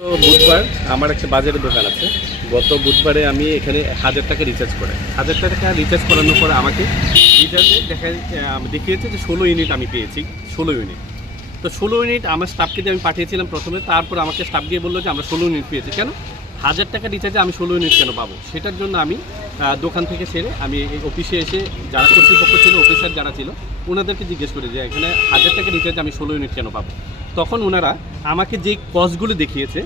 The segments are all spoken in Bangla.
তো বুধবার আমার একটা বাজারের দোকান আছে। গত বুধবারে আমি এখানে 1000 টাকা রিচার্জ করাই। 1000 টাকা রিচার্জ করানোর পরে আমাকে রিচার্জে দেখিয়েছে যে 16 ইউনিট আমি পেয়েছি। 16 ইউনিট। তো 16 ইউনিট আমার স্টাফকে দিয়ে আমি পাঠিয়েছিলাম প্রথমে। তারপর আমাকে স্টাফ গিয়ে বললো যে আমরা 16 ইউনিট পেয়েছি। কেন 1000 টাকা রিচার্জে আমি 16 ইউনিট কেন পাবো? সেটার জন্য আমি দোকান থেকে সেরে আমি এই অফিসে এসে যারা কর্তৃপক্ষ ছিল, অফিসার যারা ছিল, ওনাদেরকে জিজ্ঞেস করি যে এখানে 1000 টাকা রিচার্জে আমি 16 ইউনিট কেন পাবো? তখন ওনারা আমাকে যে কস্টগুলো দেখিয়েছে,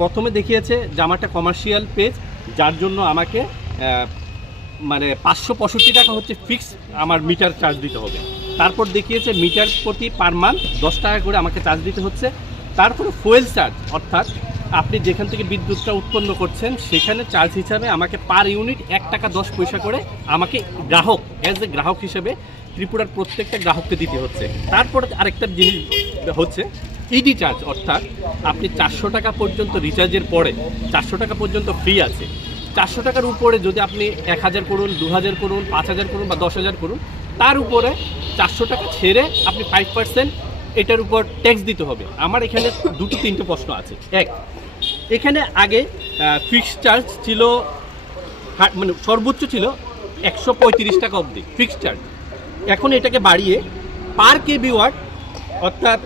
প্রথমে দেখিয়েছে যে আমার একটা কমার্শিয়াল পেজ, যার জন্য আমাকে মানে 565 টাকা হচ্ছে ফিক্স আমার মিটার চার্জ দিতে হবে। তারপর দেখিয়েছে মিটার প্রতি পার মান্থ 10 টাকা করে আমাকে চার্জ দিতে হচ্ছে। তারপরে ফুয়েল চার্জ, অর্থাৎ আপনি যেখান থেকে বিদ্যুৎটা উৎপন্ন করছেন সেখানে চার্জ হিসাবে আমাকে পার ইউনিট 1 টাকা 10 পয়সা করে আমাকে গ্রাহক অ্যাজ এ গ্রাহক হিসেবে ত্রিপুরার প্রত্যেকটা গ্রাহককে দিতে হচ্ছে। তারপরে আরেকটা জিনিস হচ্ছে ইডি চার্জ, অর্থাৎ আপনি 400 টাকা পর্যন্ত রিচার্জের পরে 400 টাকা পর্যন্ত ফ্রি আছে। 400 টাকার উপরে যদি আপনি 1000 করুন, 2000 করুন, 5000 করুন বা 10,000 করুন, তার উপরে 400 টাকা ছেড়ে আপনি 5% এটার উপর ট্যাক্স দিতে হবে। আমার এখানে দুটো তিনটে প্রশ্ন আছে। এক, এখানে আগে ফিক্সড চার্জ ছিল, মানে সর্বোচ্চ ছিল 135 টাকা অবধি ফিক্সড চার্জ। এখন এটাকে বাড়িয়ে পার কেবি ওয়াট, অর্থাৎ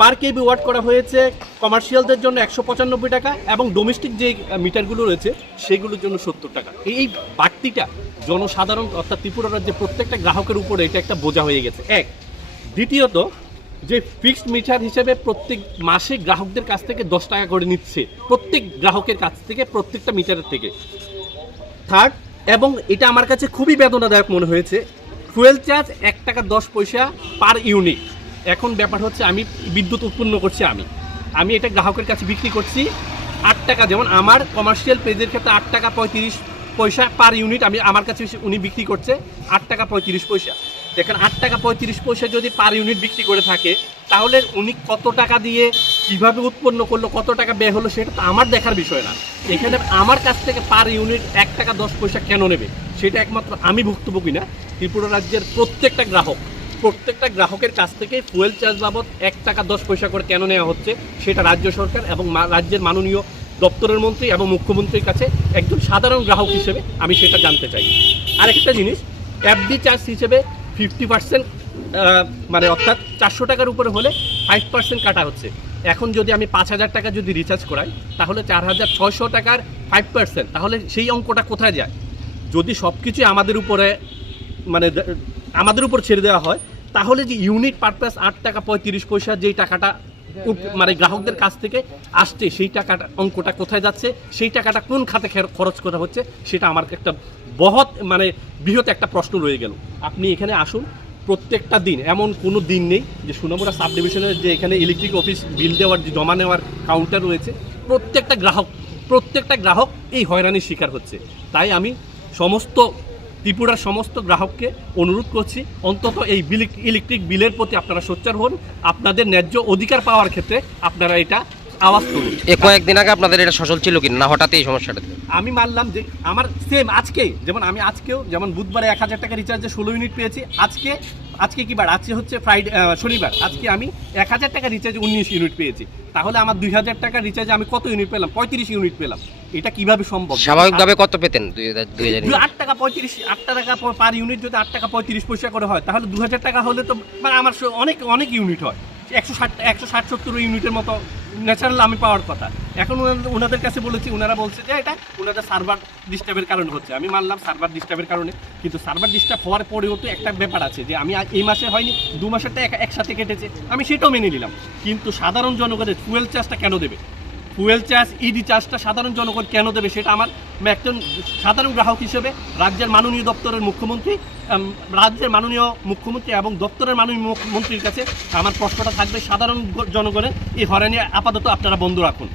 পার কেবি ওয়াট করা হয়েছে কমার্শিয়ালদের জন্য 195 টাকা এবং ডোমেস্টিক যে মিটারগুলো রয়েছে সেগুলোর জন্য 70 টাকা। এই বাড়তিটা জনসাধারণ অর্থাৎ ত্রিপুরা রাজ্যের প্রত্যেকটা গ্রাহকের উপরে এটা একটা বোঝা হয়ে গেছে। এক, দ্বিতীয়ত যে ফিক্সড মিটার হিসেবে প্রত্যেক মাসে গ্রাহকদের কাছ থেকে 10 টাকা করে নিচ্ছে, প্রত্যেক গ্রাহকের কাছ থেকে, প্রত্যেকটা মিটারের থেকে। থার্ড, এবং এটা আমার কাছে খুবই বেদনাদায়ক মনে হয়েছে, ফুয়েল চার্জ 1 টাকা 10 পয়সা পার ইউনিট। এখন ব্যাপার হচ্ছে আমি বিদ্যুৎ উৎপন্ন করছি, আমি এটা গ্রাহকের কাছে বিক্রি করছি 8 টাকা। যেমন আমার কমার্শিয়াল পেজের ক্ষেত্রে 8 টাকা 35 পয়সা পার ইউনিট আমার কাছে উনি বিক্রি করছে 8 টাকা 35 পয়সা। দেখেন 8 টাকা 35 পয়সা যদি পার ইউনিট বিক্রি করে থাকে, তাহলে উনি কত টাকা দিয়ে কীভাবে উৎপন্ন করলো, কত টাকা ব্যয় হলো, সেটা তো আমার দেখার বিষয় না। এখানে আমার কাছ থেকে পার ইউনিট 1 টাকা 10 পয়সা কেন নেবে, সেটা একমাত্র আমি ভুক্তভোগী না, ত্রিপুরা রাজ্যের প্রত্যেকটা গ্রাহকের কাছ থেকে ফুয়েল চার্জ বাবদ 1 টাকা 10 পয়সা করে কেন নেওয়া হচ্ছে, সেটা রাজ্য সরকার এবং রাজ্যের মাননীয় দপ্তরের মন্ত্রী এবং মুখ্যমন্ত্রীর কাছে একজন সাধারণ গ্রাহক হিসেবে আমি সেটা জানতে চাই। আরেকটা জিনিস, এফডি চার্জ হিসেবে 50%, মানে অর্থাৎ 400 টাকার উপরে হলে 5% কাটা হচ্ছে। এখন যদি আমি 5000 টাকা যদি রিচার্জ করাই, তাহলে 4600 টাকার 5%, তাহলে সেই অঙ্কটা কোথায় যায়? যদি সব কিছুই আমাদের উপর ছেড়ে দেওয়া হয়, তাহলে যে ইউনিট পারপাস 8 টাকা 35 পয়সা যেই টাকাটা মানে গ্রাহকদের কাছ থেকে আসছে, সেই টাকাটা অঙ্কটা কোথায় যাচ্ছে, সেই টাকাটা কোন খাতে খরচ করা হচ্ছে, সেটা আমার একটা বৃহৎ একটা প্রশ্ন রয়ে গেল। আপনি এখানে আসুন, প্রত্যেকটা দিন, এমন কোনো দিন নেই যে সোনামুড়া সাব ডিভিশনের যে এখানে ইলেকট্রিক অফিস বিল দেওয়ার যে জমা নেওয়ার কাউন্টার রয়েছে, প্রত্যেকটা গ্রাহক এই হয়রানির শিকার হচ্ছে। তাই আমি ত্রিপুরার সমস্ত গ্রাহককে অনুরোধ করছি, অন্তত এই ইলেকট্রিক বিলের প্রতি আপনারা সোচ্চার হন, আপনাদের ন্যায্য অধিকার পাওয়ার ক্ষেত্রে আপনারা এটা আওয়াজ তুলুন। কয়েকদিন আগে আপনাদের এটা সচল ছিল কি না, হঠাৎ এই সমস্যাটা? আমি মানলাম যে আমার সেম আজকেও যেমন বুধবারে 1000 টাকা রিচার্জে 16 ইউনিট পেয়েছি। আজকে কি বার? আজকে হচ্ছে শনিবার। আজকে আমি 1000 টাকা রিচার্জে 19 ইউনিট পেয়েছি। তাহলে আমার 2000 টাকা রিচার্জে আমি কত ইউনিট পেলাম? 35 ইউনিট পেলাম। এটা কিভাবে সম্ভব? স্বাভাবিকভাবে কত পেতেন? 8 টাকা পার ইউনিট যদি 8 টাকা 35 পয়সা করে হয়, তাহলে 2000 টাকা হলে তো আমার অনেক ইউনিট হয়, 160-170 ইউনিটের মতো ন্যাচারাল আমি পাওয়ার কথা। এখন ওনাদের কাছে বলেছি, ওনারা বলছে যে এটা ওনাদের সার্ভার ডিস্টার্বের কারণে হচ্ছে। আমি মানলাম সার্ভার ডিস্টার্বের কারণে, কিন্তু সার্ভার ডিস্টার্ব হওয়ার পরেও তো একটা ব্যাপার আছে যে আমি এই মাসে হয়নি, 2 মাসেরটা একসাথে কেটেছে, আমি সেটাও মেনে নিলাম। কিন্তু সাধারণ জনগণের ফুয়েল চার্জটা কেন দেবে? ফুয়েল চার্জ, ইডি চার্জটা সাধারণ জনগণ কেন দেবে, সেটা আমার একজন সাধারণ গ্রাহক হিসেবে রাজ্যের মাননীয় মুখ্যমন্ত্রী এবং দপ্তরের মাননীয় মন্ত্রীর কাছে আমার প্রশ্নটা থাকবে, সাধারণ জনগণের এই হয়রানি আপাতত আপনারা বন্ধ রাখুন।